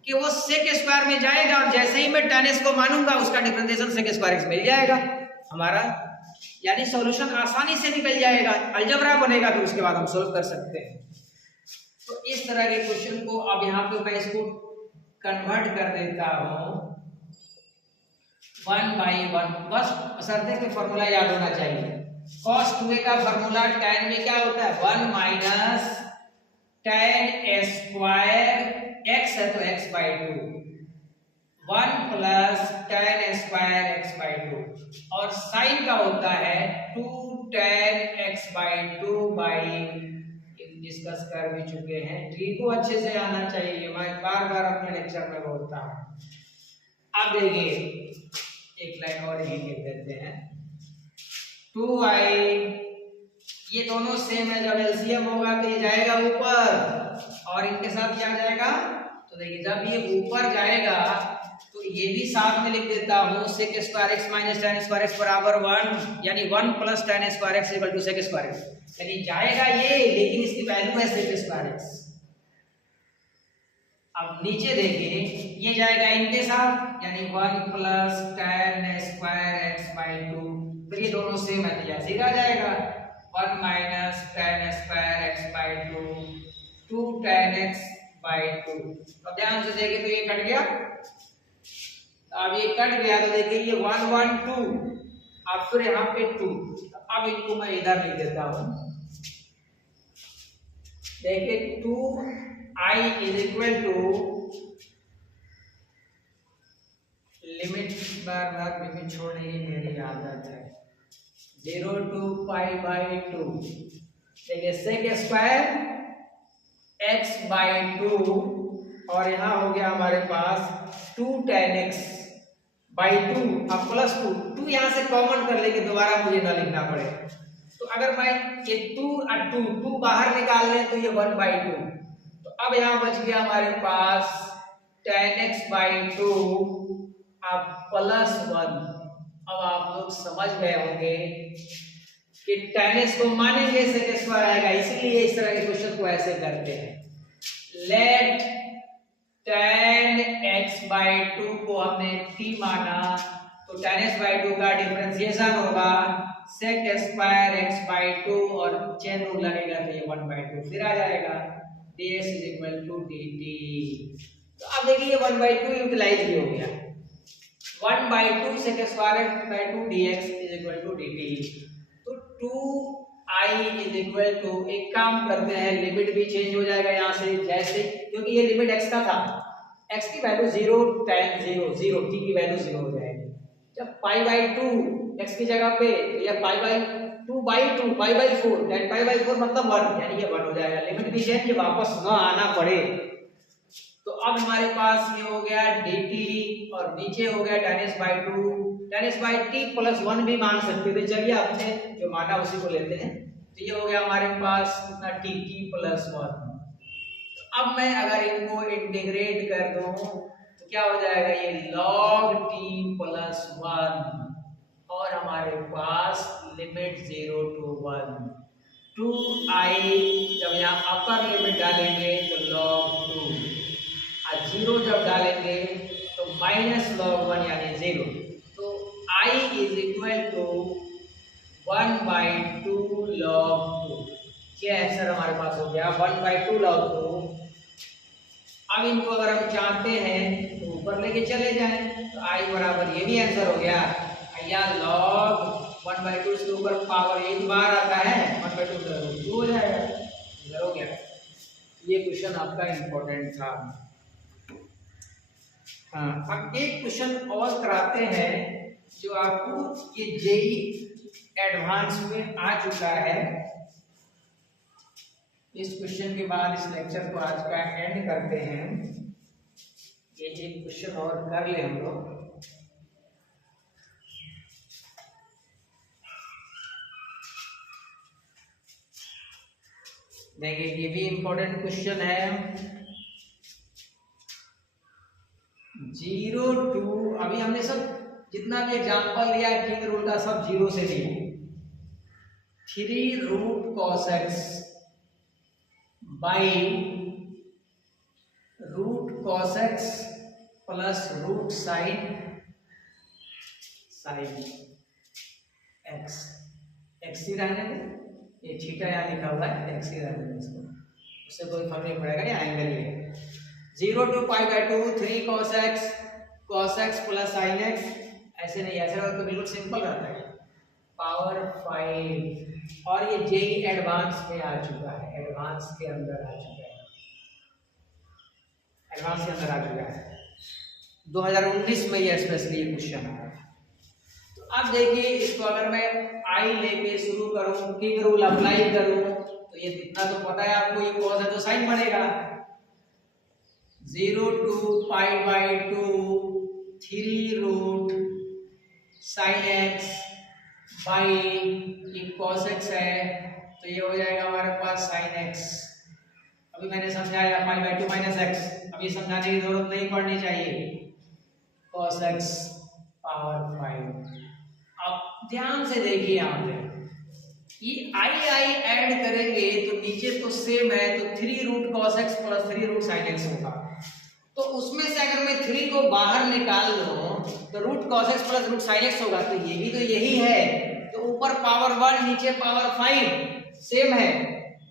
कि वो sec स्क्वायर में जाएगा और जैसे ही मैं tan x को मानूंगा उसका डिफरेंशिएशन sec स्क्वायर x मिल जाएगा हमारा, यानी सॉल्यूशन आसानी से निकल जाएगा, अलजेब्रा बनेगा, फिर उसके बाद हम सोल्व कर सकते हैं। तो इस तरह के क्वेश्चन को अब यहाँ पे मैं इसको कन्वर्ट कर देता हूँ 1/1, बस बशर्ते कि फॉर्मूला याद होना चाहिए। cos 2a का फॉर्मूला tan में क्या होता है, 1 माइनस tan स्क्वायर x है तो x/2, 1 plus tan square x/2, और sin का होता है 2 tan x/2 बाई, डिस्कस कर भी चुके हैं, ट्री को अच्छे से आना चाहिए, मैं बार बार अपने लेक्चर में बोलता हूँ। अब देखिए एक लाइन और ही लिख देते हैं, 2i, ये दोनों सेम है, जब एलसीएम होगा तो ये जाएगा ऊपर और इनके साथ ये आ जाएगा, तो देखिए जब ये ऊपर जाएगा तो ये भी साथ में लिख देता हूँ, sec square x minus tan square x बराबर 1, यानी 1 plus tan square x equal to sec square x, यानी जाएगा ये, लेकिन इसकी वैल्यू है sec स्क्वायर x, अब नीचे देखिए, ये जाएगा इनके साथ, यानी 1 plus tan square x by 2, फिर ये दोनों सेम है तो ऐसे ही रह जाएगा, 1 minus tan square x by 2, 2 tan x by 2। तो ध्यान से देखिए तो ये कट गया, अब ये कट गया तो देखिए ये 1 1 2, अब फिर यहाँ पे 2, तो अब इनको मैं इधर लिख देता हूँ। देखिए 2i is equal to, limit बार बार लिमिट छोड़ने की मेरी आदत है, 0 to पाई बाई 2। देखिए सेक स्क्वायर x बाई 2 और यहाँ हो गया हमारे पास 2 tan x बाई 2, अब प्लस 2 यहाँ से कॉमन कर लेंगे, दोबारा मुझे ना लिखना पड़े। तो अगर मैं ये 2 और 2 बाहर निकाल लें तो ये 1 बाई 2, तो अब यहाँ बच गया हमारे पास tan x बाई 2 अब प्लस 1। अब आप लोग समझ गए होंगे कि tan x को मानेंगे सेक स्क्वायर आएगा, इसीलिए इस तरह के क्वेश्चन को ऐसे करते हैं। लेट tan x बाई 2 को हमने t माना, तो tan x बाई 2 का डिफरेंशिएशन होगा sec स्क्वायर x बाई 2 और चेन रूल लगेगा तो ये 1 बाई 2 फिर आ जाएगा, dx is equal to dt। तो अब देखिए 1 बाई 2 यूटिलाइज भी हो गया, 1 by 2 sec square x by 2 dx is equal to dt। तो 2i इज इक्वल टू, एक काम करते हैं, लिमिट भी चेंज हो जाएगा यहाँ से, जैसे क्योंकि ये लिमिट x का था, x की वैल्यू 0 tan 0 0, t की वैल्यू 0 हो जाएगी। जब पाई बाई 2 x की जगह पे या पाई by 2 by 2 pi by 4, tan pi by 4 मतलब 1, यानी ये 1 हो जाएगा, लिमिट भी चेंज, वापस ना आना पड़े। तो अब हमारे पास ये हो गया dt और नीचे हो गया tan x by 2, tan x by t plus 1 भी मान सकते थे, चलिए आपने जो माना उसी को लेते हैं। तो ये हो गया हमारे पास कितना t प्लस 1। तो अब मैं अगर इनको इंटीग्रेट कर दूं तो क्या हो जाएगा, ये log t प्लस 1 और हमारे पास लिमिट 0 to 1, 2i जब यहाँ अपर लिमिट डालेंगे तो log 2 और 0 जब डालेंगे तो माइनस log 1 यानी 0। तो i is equal to 1 by 2 log 2। क्या आंसर हमारे पास हो गया 1 बाई 2 log 2। अब इनको अगर हम चाहते हैं तो ऊपर लेके चले जाएं तो i बराबर, ये भी आंसर हो गया, या log 1 बाई 2 से ऊपर पावर एक बार आता है, 1 बाई 2 से 2 हो जाएगा, इधर हो गया। ये क्वेश्चन आपका इंपॉर्टेंट था। हाँ, अब एक क्वेश्चन और कराते हैं जो आपको ये जेई एडवांस में आ चुका है। इस क्वेश्चन के बाद इस लेक्चर को आज का एंड करते हैं। ये एक क्वेश्चन और कर ले हम लोग। देखिए ये भी इंपॉर्टेंट क्वेश्चन है। 0 to, अभी हमने सब जितना भी एग्जांपल लिया किंग रूल का सब 0 से लिया। 3 रूट cos x बाई root cos x plus root sine x, x ही रहने दें, ये थीटा यहाँ लिखा हुआ है, x ही रहने दें इसको, उससे कोई फर्क नहीं पड़ेगा, ये एंगल ही है। 0 to pi by 2 3 cos x plus sign x, ऐसे नहीं, ऐसे तो बिल्कुल सिंपल रहता है, पावर 5। और ये जेई एडवांस में आ चुका है, एडवांस के अंदर आ चुका है, एडवांस के अंदर आ चुका है। 2019 में ये स्पेशली क्वेश्चन आया। तो अब देखिए इसको अगर मैं आई लेके शुरू करूं, किंग रूल अप्लाई करूं, तो ये इतना तो पता है आपको, ये cos है तो साइन बनेगा। 0 to pi by 2 3 root sine x by, ये cos x है तो ये हो जाएगा हमारे पास साइन x। अभी मैंने समझाया पाई बाई 2 माइनस x, अभी समझाने की जरूरत नहीं पड़नी चाहिए, cos x पावर 5। अब ध्यान से देखिए यहाँ पे ये आई ऐड करेंगे तो नीचे तो सेम है, तो 3 root cos x plus 3 root sine x होगा। तो उसमें से अगर मैं 3 को बाहर निकाल लूं तो root cos x plus root sine x होगा, तो ये भी तो यही है, तो ऊपर पावर 1 नीचे पावर 5 सेम है,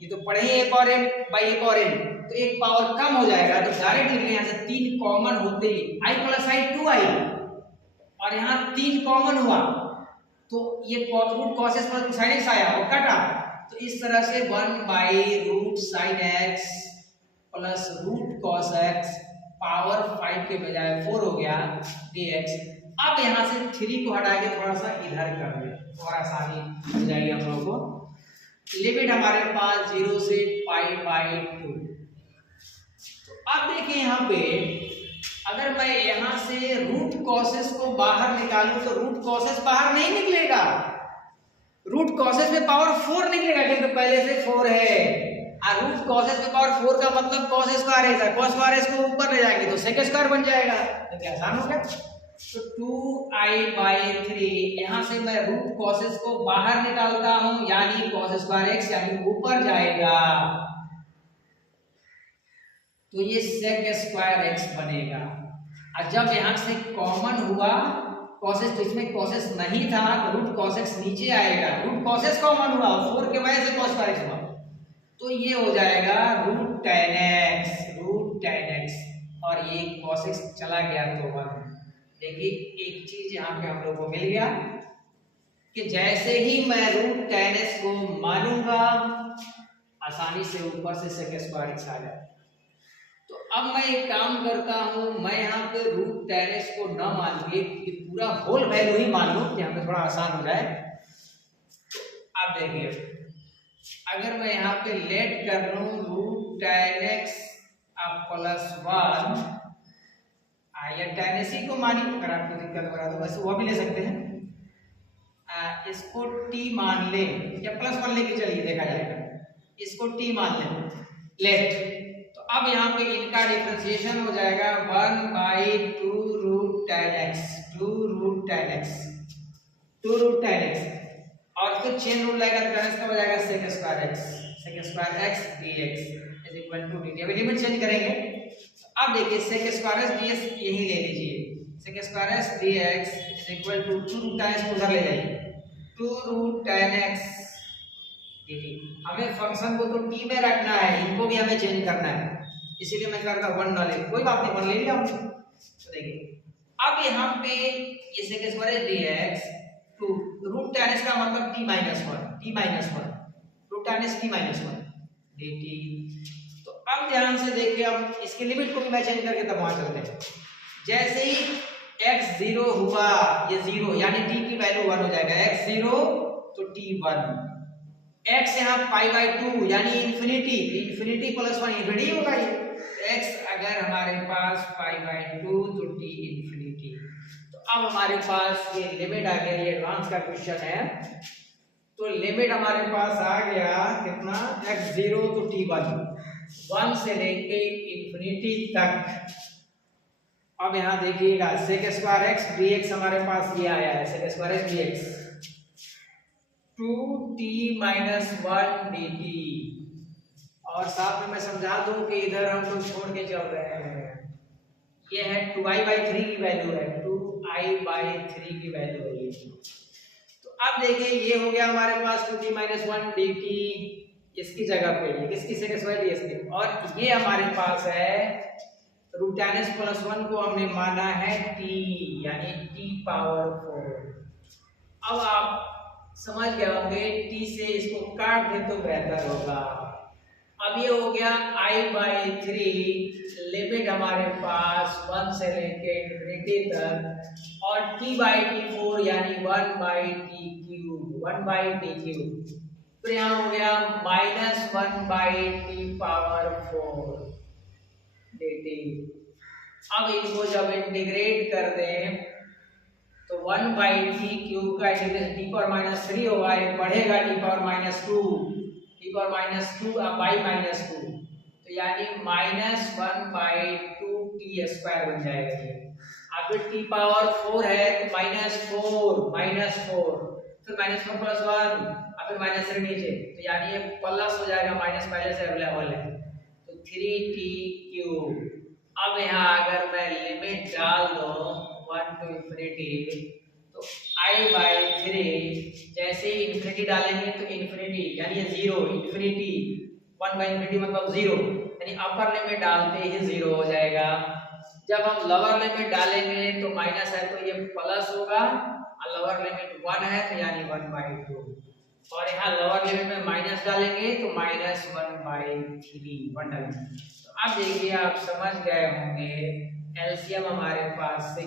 ये तो पढ़े ही a power n by a power n, तो एक पावर कम हो जाएगा, तो डायरेक्ट लिख यहाँ से 3 कॉमन होते ही i प्लस i 2i, और यहाँ 3 कॉमन हुआ तो ये root cos x plus root sine x आया, वो कटा, तो इस तरह से 1 by root sine x plus root cos x power 5 के बजाय 4 हो गया dx। अब यहाँ से 3 को हटा के थोड़ा सा इधर कर ले, और आसानी हो जाएगी हम लोगों को। लिमिट हमारे पास 0 से पाई बाई 2। तो अब देखिए यहाँ पे अगर मैं यहाँ से रूट कॉसेस को बाहर निकालूं तो रूट कॉसेस बाहर नहीं निकलेगा, रूट कॉसेस में पावर 4 निकलेगा क्योंकि पहले से 4 है, और रूट कॉसेस में पावर 4 का मतलब कॉस स्क्वायर है, कॉस स्क्वायर इसको ऊपर ले जाएंगे तो सेक स्क्वायर बन जाएगा, तो क्या आसान हो गया। तो 2i बाई 3 यहाँ से मैं रूट कॉसेस को बाहर निकालता हूं, यानी कॉस स्क्वायर एक्स यानी ऊपर जाएगा, तो ये सेक स्क्वायर एक्स बनेगा। और जब यहाँ से कॉमन हुआ कॉसेस, तो इसमें कॉसेस नहीं था तो रूट कॉस एक्स नीचे आएगा, रूट कॉसेस कॉमन हुआ 4 के वजह से कॉस स्क्वायर एक्स हुआ, तो ये हो जाएगा रूट tan x, और ये cos x चला गया तो 1। देखिए एक चीज यहाँ पे हम लोग को मिल गया कि जैसे ही मैं रूट tan x को मानूंगा आसानी से ऊपर से sec स्क्वायर x आ जाए। तो अब मैं एक काम करता हूँ, मैं यहाँ पे रूट tan x को न मान के पूरा होल वैल्यू ही मान लूँ कि हमें थोड़ा आसान हो जाए। अब देखिए अगर मैं यहाँ पे लेट कर लूं रूट tan x प्लस 1, या tan x को मानी, अगर आपको दिक्कत हो रहा है तो बस वो भी ले सकते हैं, इसको t मान ले या प्लस 1 लेके चलिए देखा जाएगा, इसको t मान ले लेट, तो अब यहाँ पे इनका डिफरेंशिएशन हो जाएगा 1 बाई 2 रूट tan x, और फिर चेन रूल लगेगा तो tan का हो जाएगा sec square x dx is equal to dt। अभी लिमिट चेंज करेंगे, अब देखिए sec स्क्वायर x dx यही ले लीजिए, sec square x dx is equal to 2 root tan x को उधर ले जाइए, 2 रूट tan x dt। हमें फंक्शन को तो t में रखना है, इनको भी हमें चेंज करना है, इसीलिए मैं करता 1 ना ले, कोई बात नहीं 1 ले लिया हमने। तो देखिए अब यहाँ पे ये sec square x dx to root tan x का मतलब t minus 1 root tan x t minus 1 dt। तो अब ध्यान से देखिए, हम इसके लिमिट को भी मैं चेंज करके तब वहां चलते हैं। जैसे ही x 0 हुआ, ये 0 यानी t की वैल्यू 1 हो जाएगा, x 0 तो t 1, x यहाँ पाई बाई 2 यानी इंफिनिटी प्लस 1 इंफिनिटी होगा ये, x अगर हमारे पास पाई बाई 2 तो t इंफिनिटी। अब हमारे पास ये लिमिट आ गया, ये एडवांस का क्वेश्चन है, तो लिमिट हमारे पास आ गया कितना, x 0 तो t 1 से लेके इंफिनिटी तक। अब यहाँ देखिएगा sec स्क्वायर x dx हमारे पास ये आया है, sec square x dx 2t minus 1 dt, और साथ में मैं समझा दूं कि इधर हम लोग छोड़ के चल रहे हैं, ये है 2i बाई 3 की वैल्यू है, 2i बाई 3 की वैल्यू है ये। तो अब देखिए ये हो गया हमारे पास 2t माइनस 1 dt, इसकी जगह पे ये किसकी sec स्क्वायर dx की, और ये हमारे पास है रूट tan x प्लस 1 को हमने माना है t यानी t पावर 4। अब आप समझ गए होंगे, t से इसको काट दे तो बेहतर होगा। अब ये हो गया i बाई 3, लिमिट हमारे पास 1 से लेके इंफिनिटी तक, और t बाई t 4 यानी 1 बाई t क्यूब, फिर यहाँ हो गया minus 1 by t power 4 dt। अब इनको जब इंटीग्रेट कर दें तो 1 बाई t क्यूब का इंटीग्रेशन t पावर माइनस 3 होगा, एक बढ़ेगा t power minus 2 by minus 2, तो यानी माइनस 1 बाई 2 t स्क्वायर बन जाएगा ये। अब t पावर 4 है तो माइनस 4 फिर माइनस 4 प्लस 1 और फिर माइनस 3 नीचे, तो यानी ये प्लस हो जाएगा, माइनस पहले से अवेलेबल है, तो 3t क्यूब। अब यहाँ अगर मैं लिमिट डाल दूं 1 to infinity, तो I/3 जैसे ही इन्फिनिटी डालेंगे तो इन्फिनिटी यानी 0, इन्फिनिटी 1/infinity मतलब 0, यानी अपर लिमिट डालते ही 0 हो जाएगा। जब हम लोअर लिमिट डालेंगे तो माइनस है तो ये प्लस होगा, और लोअर लिमिट 1 है तो यानी 1/2, और यहाँ लोअर लिमिट में माइनस डालेंगे तो -1/3 1 डालेंगे। तो अब देखिए आप समझ गए होंगे, एलसीएम हमारे पास 6